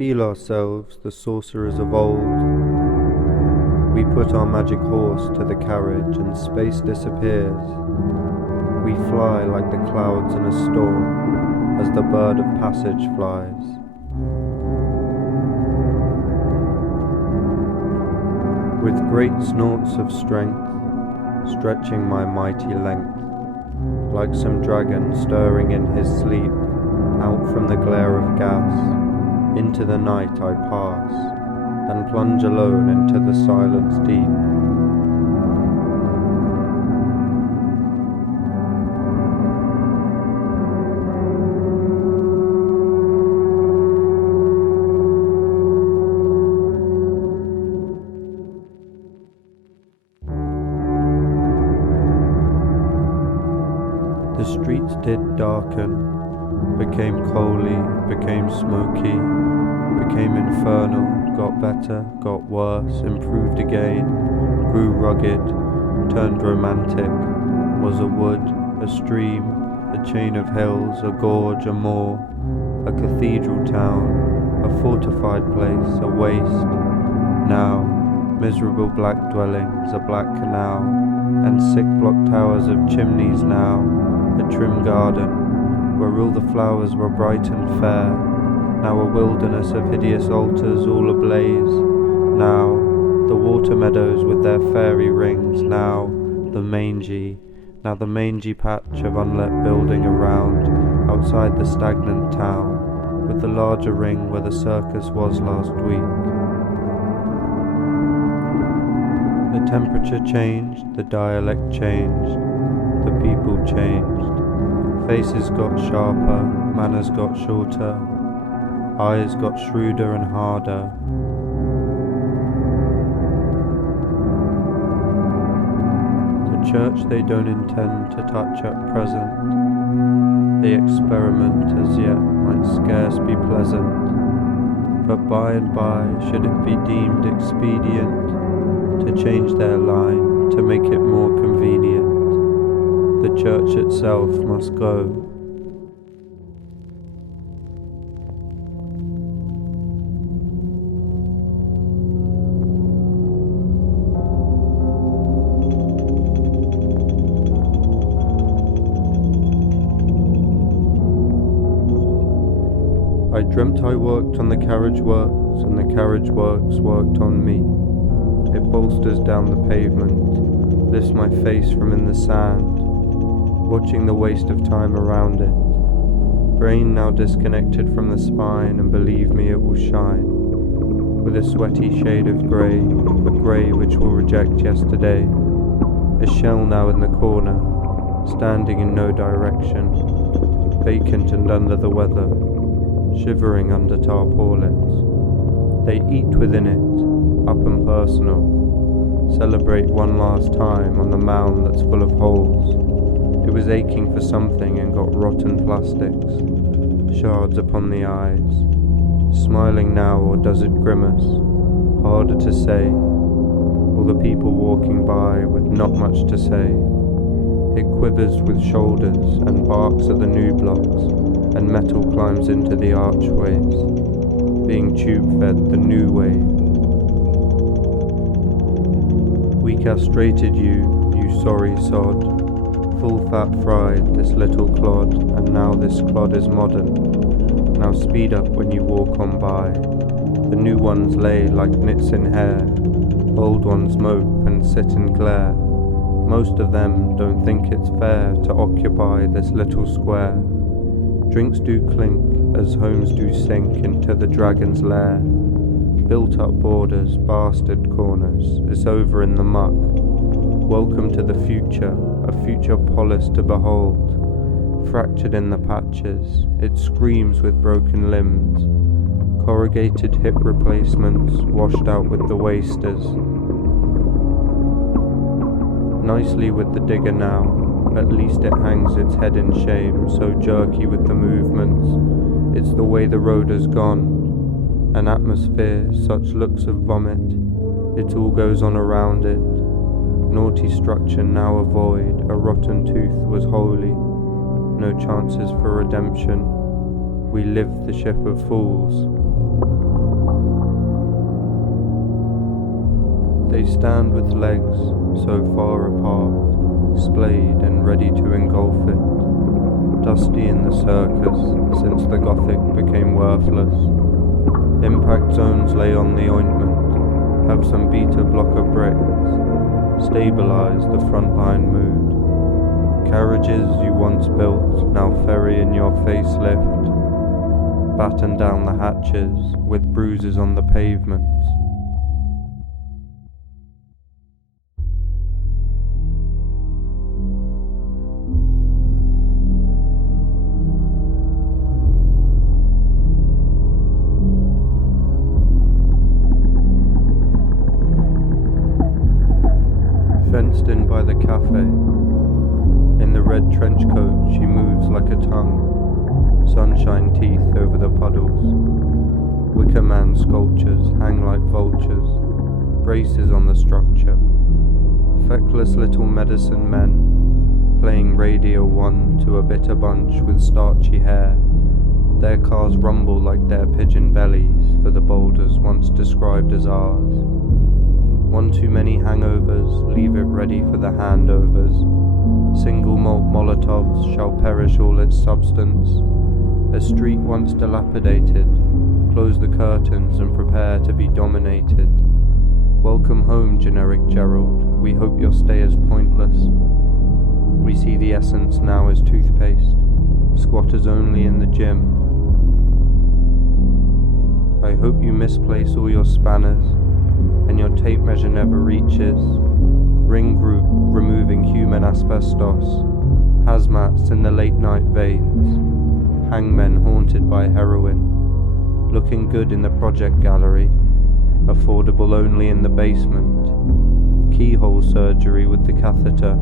feel ourselves the sorcerers of old. We put our magic horse to the carriage and space disappears. We fly like the clouds in a storm as the bird of passage flies. With great snorts of strength, stretching my mighty length, like some dragon stirring in his sleep, out from the glare of gas, into the night I pass, and plunge alone into the silence deep. The streets did darken, became coaly, became smoky, became infernal, got better, got worse, improved again, grew rugged, turned romantic, was a wood, a stream, a chain of hills, a gorge, a moor, a cathedral town, a fortified place, a waste. Now, miserable black dwellings, a black canal, and sick block towers of chimneys now, a trim garden, where all the flowers were bright and fair, now a wilderness of hideous altars all ablaze, now the water meadows with their fairy rings, now the mangy patch of unlet building around, outside the stagnant town, with the larger ring where the circus was last week. The temperature changed, the dialect changed, the people changed. Faces got sharper, manners got shorter, eyes got shrewder and harder. The church they don't intend to touch at present. The experiment as yet might scarce be pleasant, but by and by should it be deemed expedient to change their line to make it more convenient, the church itself must go. I dreamt I worked on the carriage works, and the carriage works worked on me. It bolsters down the pavement, lifts my face from in the sand, watching the waste of time around it. Brain now disconnected from the spine, and believe me it will shine, with a sweaty shade of grey, a grey which will reject yesterday. A shell now in the corner, standing in no direction, vacant and under the weather, shivering under tarpaulins. They eat within it, up and personal, celebrate one last time on the mound that's full of holes. It was aching for something and got rotten plastics, shards upon the eyes. Smiling now, or does it grimace? Harder to say. All the people walking by with not much to say. It quivers with shoulders and barks at the new blocks, and metal climbs into the archways, being tube-fed the new wave. We castrated you, you sorry sod, full fat fried, this little clod, and now this clod is modern. Now speed up when you walk on by. The new ones lay like nits in hair, old ones mope and sit and glare. Most of them don't think it's fair to occupy this little square. Drinks do clink as homes do sink into the dragon's lair. Built up borders, bastard corners, it's over in the muck. Welcome to the future, a future polished to behold. Fractured in the patches, it screams with broken limbs. Corrugated hip replacements washed out with the wasters. Nicely with the digger now, at least it hangs its head in shame, so jerky with the movements. It's the way the road has gone, an atmosphere, such looks of vomit. It all goes on around it. Naughty structure now a void, a rotten tooth was holy. No chances for redemption. We live the ship of fools. They stand with legs so far apart, splayed and ready to engulf it. Dusty in the circus since the Gothic became worthless. Impact zones lay on the ointment, have some beta blocker bricks, stabilize the frontline mood. Carriages you once built now ferry in your facelift, batten down the hatches with bruises on the pavements. Fenced in by the cafe, in the red trench coat she moves like a tongue, sunshine teeth over the puddles. Wicker man sculptures hang like vultures, braces on the structure. Feckless little medicine men, playing Radio 1 to a bitter bunch with starchy hair. Their cars rumble like their pigeon bellies for the boulders once described as ours. One too many hangovers, leave it ready for the handovers. Single malt Molotovs shall perish all its substance. A street once dilapidated, close the curtains and prepare to be dominated. Welcome home, generic Gerald, we hope your stay is pointless. We see the essence now as toothpaste, squatters only in the gym. I hope you misplace all your spanners, and your tape measure never reaches. Ring group removing human asbestos, hazmats in the late night veins, hangmen haunted by heroin, looking good in the project gallery, affordable only in the basement, keyhole surgery with the catheter.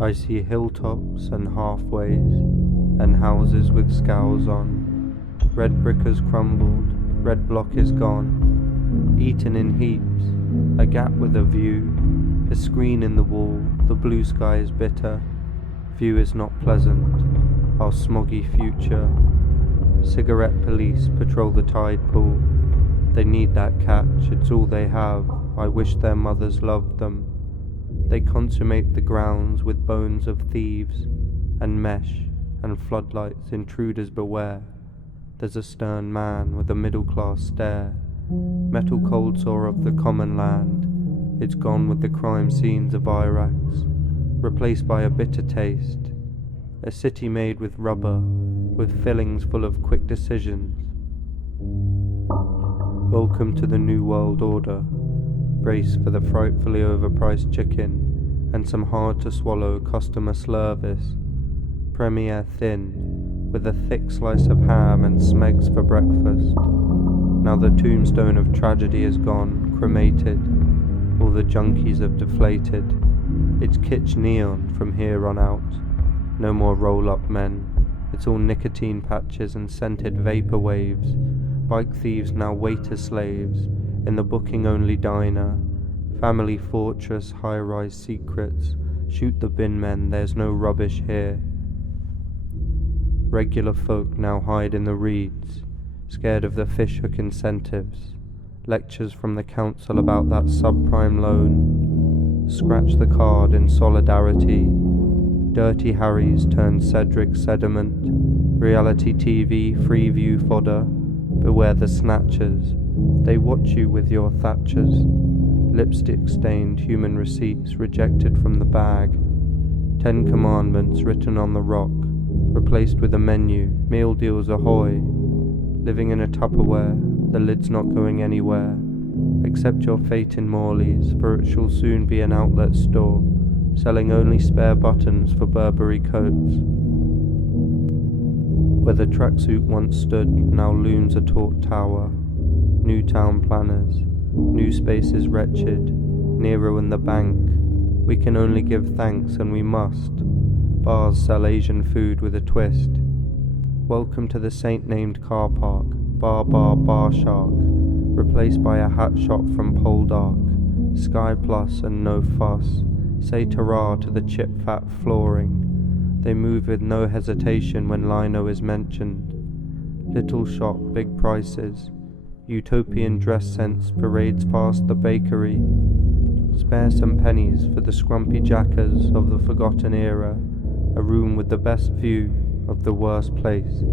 I see hilltops and halfways, and houses with scowls on. Red brick has crumbled, red block is gone, eaten in heaps, a gap with a view, a screen in the wall, the blue sky is bitter, view is not pleasant, our smoggy future. Cigarette police patrol the tide pool, they need that catch, it's all they have, I wish their mothers loved them. They consummate the grounds with bones of thieves, and mesh and floodlights, intruders beware. There's a stern man with a middle-class stare, metal cold sore of the common land. It's gone with the crime scenes of Iraq's, replaced by a bitter taste. A city made with rubber, with fillings full of quick decisions. Welcome to the New World Order. Brace for the frightfully overpriced chicken and some hard-to-swallow customer service. Premier thin, with a thick slice of ham and smegs for breakfast. Now the tombstone of tragedy is gone, cremated. All the junkies have deflated. It's kitsch neon from here on out. No more roll-up men. It's all nicotine patches and scented vapor waves. Bike thieves now waiter slaves in the booking-only diner. Family fortress, high-rise secrets. Shoot the bin men, there's no rubbish here. Regular folk now hide in the reeds, scared of the fishhook incentives. Lectures from the council about that subprime loan. Scratch the card in solidarity. Dirty Harry's turned Cedric sediment. Reality TV, free view fodder. Beware the snatchers. They watch you with your Thatchers. Lipstick-stained human receipts rejected from the bag. 10 commandments written on the rock, replaced with a menu. Meal deals ahoy. Living in a Tupperware, the lid's not going anywhere. Accept your fate in Morley's, for it shall soon be an outlet store, selling only spare buttons for Burberry coats. Where the tracksuit once stood, now looms a taut tower. New town planners, new spaces wretched, Nero and the bank. We can only give thanks, and we must. Bars sell Asian food with a twist. Welcome to the saint-named car park, Bar Shark, replaced by a hat shop from Poldark. Sky Plus and no fuss. Say ta-ra to the chip-fat flooring. They move with no hesitation when lino is mentioned. Little shop, big prices. Utopian dress sense parades past the bakery. Spare some pennies for the scrumpy jackers of the forgotten era. A room with the best view of the worst place.